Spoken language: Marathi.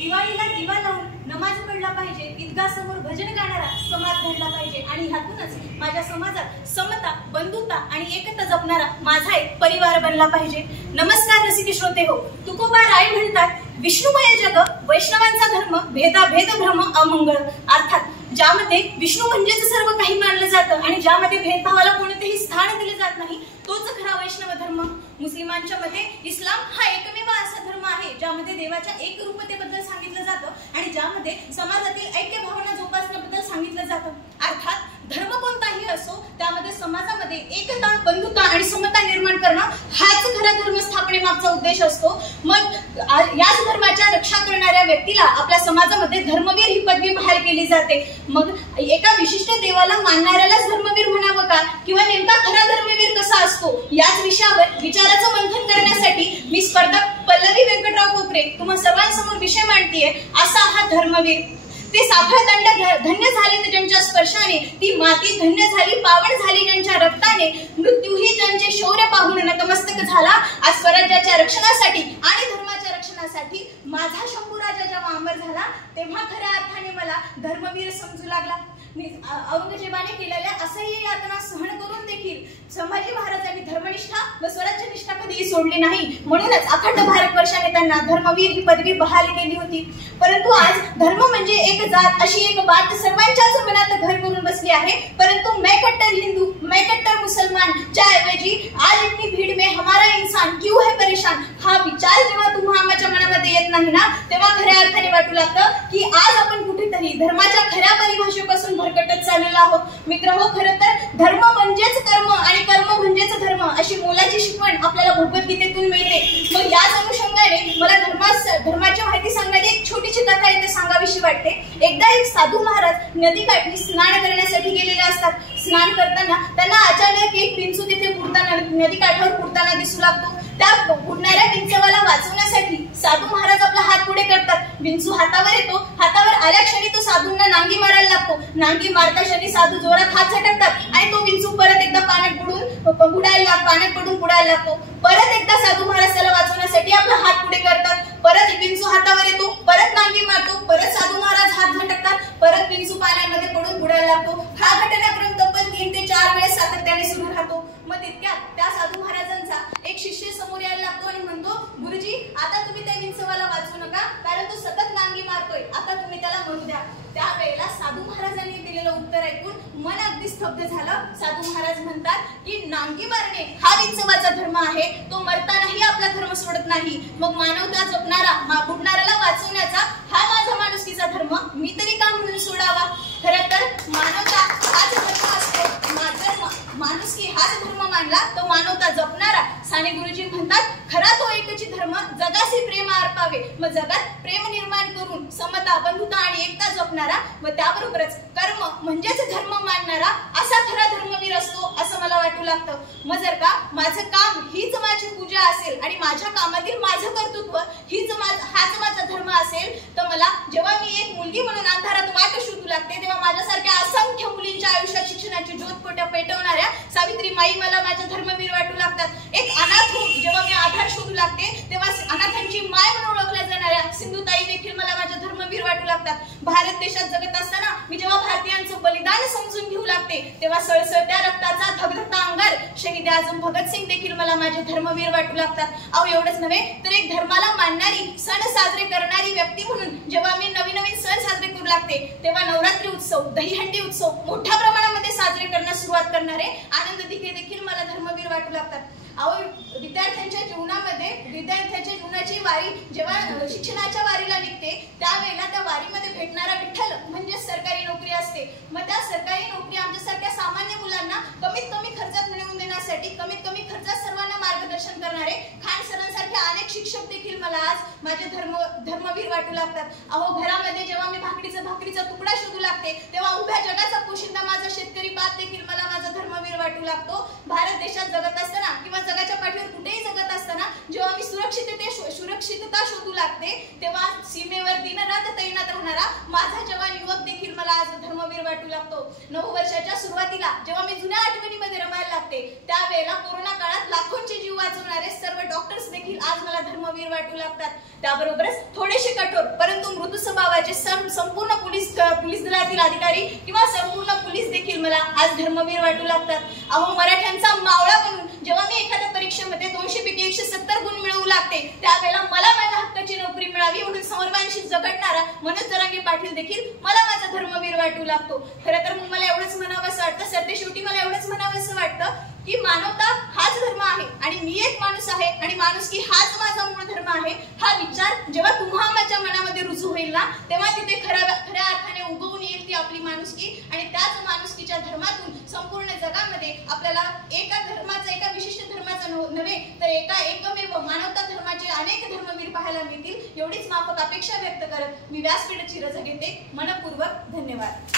दिवाळीला दिवा लावून नमाज पडला पाहिजे, ईदगाहसमोर भजन गाणारा समाज घडला पाहिजे आणि ह्यातूनच माझ्या समाजात समता, बंधुता आणि एकता जपणारा माझा एक परिवार बनला पाहिजे। नमस्कार रसिक श्रोते हो, तुकोबा राय म्हणतात, विष्णुमय जग वैष्णवांचा धर्म, भेदाभेद भ्रम अमंगळ। अर्थात ज्यामध्ये विष्णू म्हणजेच सर्व काही मानलं जातं आणि ज्यामध्ये भेदभावाला कोणतेही स्थान दिले जात नाही तोच खरा वैष्णव धर्म। मुस्लिमांच्या मते इस्लाम हा एकमेव असा धर्म आहे ज्यामध्ये देवाच्या एकरूपतेबद्दल सांगितलं जातं आणि ज्यामध्ये समाजातील ऐक्य भावना जोपासण्याबद्दल सांगितलं जातं। अर्थात धर्म कोणताही असो त्यामध्ये समाजामध्ये एकता, बंधुता आणि समता निर्माण करणं हाच खरा धर्म स्थापनेमागचा उद्देश असतो। मग याच धर्माच्या रक्षा करणाऱ्या व्यक्तीला आपल्या समाजामध्ये धर्मवीर ही पदवी बहाल केली जाते। मग एका विशिष्ट देवाला मानणाऱ्यालाच धर्मवीर म्हणावं का, किंवा नेमका खरा धर्मवीर कसा असतो, याच विषयावर विचाराचं मंथन करण्यासाठी मी स्पर्धक पल्लवी व्यंकटराव कोपरे तुम्हा सर्वांसमोर विषय मांडतीये, असा हा धर्मवीर। ते साखळ दंड धन्य झाले ज्यांच्या स्पर्शाने, ती माती धन्य झाली पावन झाली ज्यांच्या रक्ताने, मृत्यूही ज्यांचे शौर्य पाहून नतमस्तक झाला। आज स्वराज्याच्या रक्षणासाठी आणि धर्माच्या रक्षणासाठी माझा शंभूराजा जेव्हा अमर झाला तेव्हा खऱ्या अर्थाने मला धर्मवीर समजू लागला। औरंगजेबाने केलेल्या असह्य यातना सहन करून देखील संभाजी महाराजांनी धर्मनिष्ठा व स्वराज्यनिष्ठा कधीही सोडली नाही, म्हणूनच अखंड भारतवर्षाने त्यांना धर्मवीर ही पदवी बहाल केली होती। परंतु आज धर्म म्हणजे एक जात अशी एक बात सर्वांच्याच मनात घर करून बसली आहे, परंतु मैं कट्टर हिंदू, मैं कट्टर मुसलमान च्या ऐवजी आज इतनी भीड़ में हमारा इंसान क्यों है परेशान हा विचार जेव्हा तुम्हा आमच्या मनामध्ये येत नाही ना, तेव्हा खऱ्या अर्थाने वाटू लागतं की आज आपण कुठेतरी धर्माच्या खऱ्या परिभाषेपासून भरकटत चाललेलो आहोत। मित्रहो, खरं तर धर्म म्हणजेच कर्म आणि कर्म म्हणजेच धर्म अशी मोलाची शिकवण आपल्याला भगवद्गीतेतून मिळते। मग याच अनुषंगाने मला धर्माची माहिती सांगणारी एक छोटीशी कथा इथे सांगावीशी वाटते। एकदा एक साधू महाराज नदीकाठी स्नान करण्यासाठी गेलेले असतात। स्नान करताना त्यांना अचानक एक विंचू तिथे नदीकाठावर पुरताना दिसू लागतो। त्या बुडणाऱ्या विंचवाला वाचवण्यासाठी साधू महाराज आपला हात पुढे करतात। विंचू हातावर येतो, हातावर आल्या क्षणी तो साधूंना नांगी मारायला लागतो। नांगी मारता क्षणी साधू जोरात हात झटकतात आणि तो विंचू परत एकदा पाण्यात पडून बुडायला लागतो। परत एकदा साधू महाराज त्याला वाचवण्यासाठी आपला हात पुढे करतात। परत विंचू हातावर येतो, परत नांगी मारतो, परत साधू महाराज हात झटकतात, परत विंचू पाण्यामध्ये पडून बुडायला लागतो। हा घटनाक्रम तब्बल 3 ते 4 वेळेस सातत्याने सुरू राहतो। मग तितक्यात त्या साधू महाराजांचा एक शिष्य समोर यायला लागतो आणि म्हणतो, गुरुजी आता तुम्ही त्या विंचवाला वाचवू नका, कारण तो सतत नांगी मारतोय, आता तुम्ही त्याला मरू द्या। त्यावेळेला साधू महाराजांनी दिलेलं उत्तर ऐकून मन अगदी स्तब्ध झालं। साधू महाराज म्हणतात की नांगी मारणे हा विंचवाचा धर्म आहे, तो मरतानाही आपला धर्म सोडत नाही। मग मानवता जपणारा, बुडणाऱ्याला वाचवण्याचा हा माझा माणुसकीचा धर्म, मी तरी का म्हणून सोडावा। खरं तर मानवता हाच धर्म असतो, माणुसकी हाच धर्म मानला तो मानवता जपणारा। साने गुरुजी म्हणतात, खरा तो एकची धर्म जगाशी प्रेम अर्पावे। मग जगात प्रेम निर्माण करून समता, बंधुता आणि एकता जपणारा व त्याबरोबरच कर्म म्हणजेच धर्म मानणारा असा खरा धर्मवीर असतो असं मला वाटू लागतं। मग जर का माझं काम हीच माझी पूजा असेल आणि माझ्या कामातील माझं कर्तृत्व हाच माझा धर्म असेल, तर मला जेव्हा मी एक मुलगी म्हणून अंधारात वाट शोधू लागते तेव्हा माझ्यासारख्या असंख्य मुलींच्या आयुष्यात शिक्षणाची ज्योत पेटवणाऱ्या सावित्री माई मला माझ्या धर्मवीर वाटू लागतात। एक अनाथ जेव्हा मी आधार शोधू लागते तेव्हा अनाथांची माय म्हणून ओळखल्या जाणाऱ्या सिंधुताई देखील मला माझ्या धर्मवीर वाटू लागतात। भारत देशात जगत असताना मी जेव्हा भारतीयांचं बलिदान समजून घेऊ लागते तेव्हा सळसळत्या रक्ताचा धगधगता अंगार शहीद आजम भगतसिंग देखील मला माझे धर्मवीर वाटू लागतात। अहो एवढंच नव्हे तर एक धर्माला मानणारी, सण साजरे करणारी व्यक्ती म्हणून जेव्हा मी नवीन सण साजरे करू लागते तेव्हा नवरात्री उत्सव, दहीहंडी उत्सव मोठ्या प्रमाणामध्ये साजरे करण्यास सुरुवात करणारे आनंद दिघे देखील मला धर्मवीर वाटू लागतात। अहो विद्यार्थ्यांच्या जीवनाची वारी जेव्हा शिक्षणाच्या वारीला निघते त्यावेळेला त्या वारीमध्ये भेटणारा विठ्ठल म्हणजे सरकारी नोकरी असते। मग त्या सरकारी नोकरी आमच्यासारख्या सामान्य मुलांना कमीत कमी खर्चात मिळवून देण्यासाठी कमीत कमी खर्चात सर्वांना मार्गदर्शन करणारे खान सरांसारखे अनेक शिक्षक देखील मला आज माझे धर्मवीर वाटू लागतात। अहो घरामध्ये जेव्हा मी भाकरीचा तुकडा शोधू लागते तेव्हा उभ्या जगाचा पोशिंदा माझा शेतकरी बाप देखील मला माझा धर्मवीर वाटू लागतो। भारत देशात जगत असताना किंवा जगाच्या पाठीवर कुठेही जगत असताना जेव्हा मी सुरक्षितता शोधू लागते तेव्हा सीमेवर दिनरात तैनात राहणारा माझा जवान युवक देखील मला आज धर्मवीर वाटू लागतो. 9 वर्षाच्या सुरुवातीला जेव्हा मी जुन्या आठवणीमध्ये रमायला लागते त्यावेळेला कोरोना काळात लाखोंचे जीव वाचवणारे सर्व डॉक्टर्स देखील आज मला धर्मवीर वाटू लागतात. त्याबरोबरच थोडेसे कठोर परंतु मृदू स्वभावाचे संपूर्ण पोलीस दलातील अधिकारी किंवा संपूर्ण पोलीस देखील मला आज धर्मवीर वाटू लागतात. अहो, मराठ्यांचा मावळा बनून जेव्हा मी एखाद्या परीक्षेमध्ये 200 पैकी 170 गुण मिळवू लागते त्यावेळेला मला माझ्या हक्काची नोकरी मिळावी म्हणून समर्पणाशी झगडणारा मनोज जरांगे पाटील देखील मला माझा धर्मवीर वाटू लागतो. खरं तर मला एवढंच म्हणावंसं वाटतं, सरतेशेवटी मला एवढंच म्हणावंसं वाटतं की मानवता हाच धर्म आहे आणि मी एक माणूस आहे आणि माणुसकी हाच माझा मूळ धर्म आहे. हा विचार जेव्हा तुम्हा माझ्या मनामध्ये रुजू होईल ना तेव्हा तिथे खऱ्या अर्थाने उगवून येईल ती आपली माणुसकी आणि त्याच माणुसकीच्या धर्मातून संपूर्ण जगामध्ये आपल्याला एका धर्माचा, एका विशिष्ट धर्माचा नव्हे तर एका एकमेव मानवता धर्माचे अनेक धर्मवीर पाहायला मिळतील एवढीच माफक अपेक्षा व्यक्त करत मी व्यासपीठाची रजा घेते. मनपूर्वक धन्यवाद.